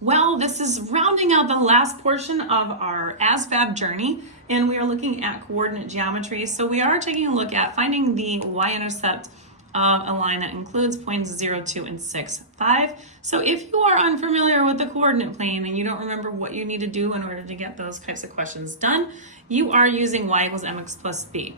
Well, this is rounding out the last portion of our ASVAB journey, and we are looking at coordinate geometry. So we are taking a look at finding the y-intercept of a line that includes points 0, 2, and 6, 5. So if you are unfamiliar with the coordinate plane and you don't remember what you need to do in order to get those types of questions done, you are using y equals mx plus b.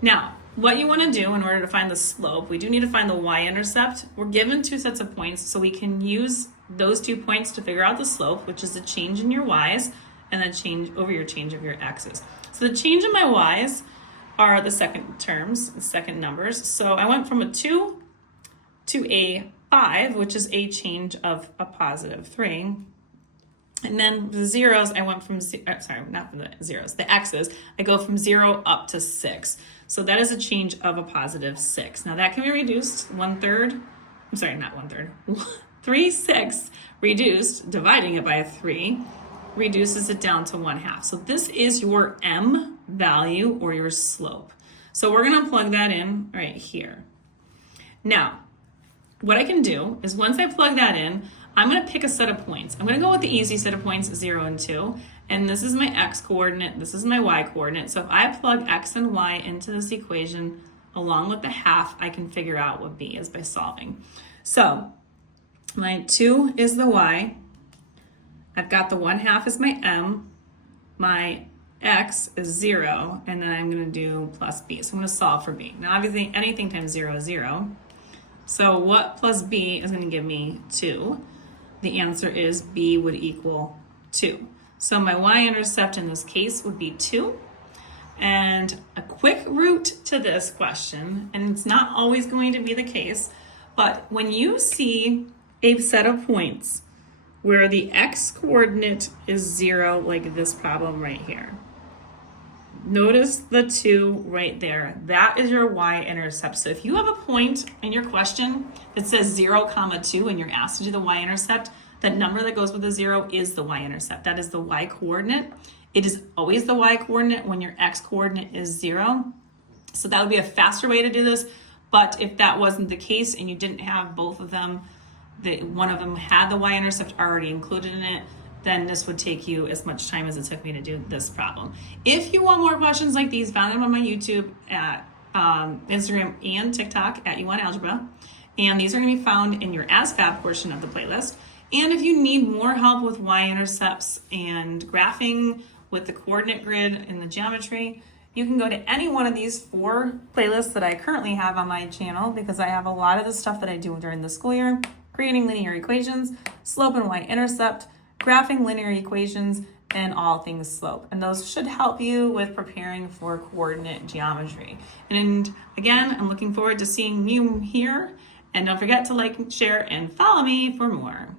Now, what you want to do in order to find the slope, we do need to find the y-intercept. We're given two sets of points, so we can use those 2 points to figure out the slope, which is the change in your y's and then change over your change of your x's. So the change in my y's are the second terms, the second numbers. So I went from a 2 to a 5, which is a change of a positive 3. And then the zeros, I went from, sorry, not from the zeros, the x's, I go from 0 up to 6. So that is a change of a positive 6. Now that can be reduced 1/3, I'm sorry, not 1/3, 3/6 reduced, dividing it by 3, reduces it down to 1/2. So this is your m value or your slope. So we're gonna plug that in right here. Now, what I can do is once I plug that in, I'm gonna pick a set of points. I'm gonna go with the easy set of points, 0 and 2. And this is my x coordinate, this is my y coordinate. So if I plug x and y into this equation along with the half, I can figure out what b is by solving. So my 2 is the y, I've got the 1/2 is my m, my x is 0, and then I'm gonna do plus b. So I'm gonna solve for b. Now obviously anything times 0 is 0. So what plus b is gonna give me 2? The answer is b would equal 2. So my y-intercept in this case would be 2. And a quick route to this question, and it's not always going to be the case, but when you see a set of points where the x coordinate is 0, like this problem right here, notice the 2 right there. That is your y-intercept. So if you have a point in your question that says 0, 2, and you're asked to do the y-intercept, that number that goes with the 0 is the y-intercept. That is the y-coordinate. It is always the y-coordinate when your x-coordinate is 0. So that would be a faster way to do this. But if that wasn't the case and you didn't have both of them, one of them had the y-intercept already included in it, then this would take you as much time as it took me to do this problem. If you want more questions like these, find them on my YouTube, at Instagram, and TikTok at YouWantAlgebra. And these are going to be found in your ASVAB portion of the playlist. And if you need more help with y-intercepts and graphing with the coordinate grid and the geometry, you can go to any one of these 4 playlists that I currently have on my channel, because I have a lot of the stuff that I do during the school year: creating linear equations, slope and y-intercept, graphing linear equations, and all things slope. And those should help you with preparing for coordinate geometry. And again, I'm looking forward to seeing you here. And don't forget to like, share, and follow me for more.